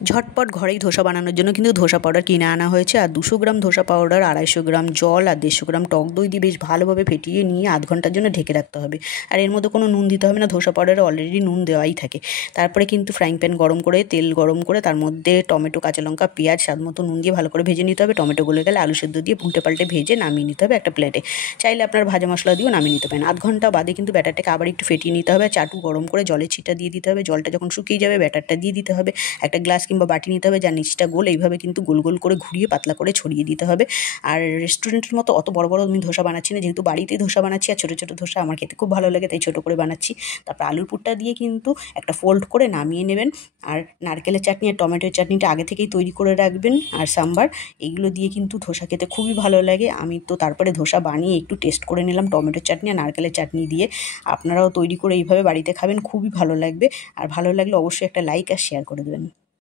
ঝটপট ঘরেই ধোসা বানানোর জন্য কিন্তু ধোসা পাউডার কিনে আনা হয়েছে। আর 200 গ্রাম ধোসা পাউডার, 250 গ্রাম জল আর 150 গ্রাম টক দই দিয়ে বেশ ভালোভাবে ফেটিয়ে নিয়ে আধ ঘন্টার জন্য ঢেকে রাখতে হবে। আর এর মধ্যে কোনো নুন দিতে হবে না, ধোসা পাউডারে অলরেডি নুন দেওয়াই থাকে। তারপরে কিন্তু ফ্রাইং প্যান গরম করে তেল গরম করে তার মধ্যে টমেটো, কাঁচা লঙ্কা, পেঁয়াজ স্বাদ মতো নুন দিয়ে ভালো করে ভেজে নিতে হবে। টমেটো গলে গেলে আলু সেদ্ধ দিয়ে উল্টে পাল্টে ভেজে নামিয়ে নিতে হবে একটা প্লেটে। চাইলে আপনার ভাজা মশলা দিয়েও নামিয়ে নিতে পারেন। আধ ঘন্টা বাদে কিন্তু ব্যাটারটাকে আবার একটু ফেটিয়ে নিতে হবে। চাটু গরম করে জলের ছিটা দিয়ে দিতে হবে। জলটা যখন শুকিয়ে যাবে ব্যাটারটা দিয়ে দিতে হবে। একটা গ্লাস কিংবা বাটি নিতে হবে যার নিচটা গোল, এইভাবে কিন্তু গোল গোল করে ঘুরিয়ে পাতলা করে ছড়িয়ে দিতে হবে। আর রেস্টুরেন্টের মতো অত বড় বড় আমি ধোসা বানাচ্ছি না, যেহেতু বাড়িতেই ধোসা বানাচ্ছি আর ছোটো ছোটো ধোসা আমার খেতে খুব ভালো লাগে, তাই ছোটো করে বানাচ্ছি। তারপর আলুর পুরটা দিয়ে কিন্তু একটা ফোল্ড করে নামিয়ে নেবেন। আর নারকেলের চাটনি আর টমেটোর চাটনিটা আগে থেকেই তৈরি করে রাখবেন। আর সাম্বার, এইগুলো দিয়ে কিন্তু ধোসা খেতে খুবই ভালো লাগে। আমি তো তারপরে ধোসা বানিয়ে একটু টেস্ট করে নিলাম টমেটোর চাটনি আর নারকেলের চাটনি দিয়ে। আপনারাও তৈরি করে এইভাবে বাড়িতে খাবেন, খুবই ভালো লাগবে। আর ভালো লাগলে অবশ্যই একটা লাইক আর শেয়ার করে দেবেন।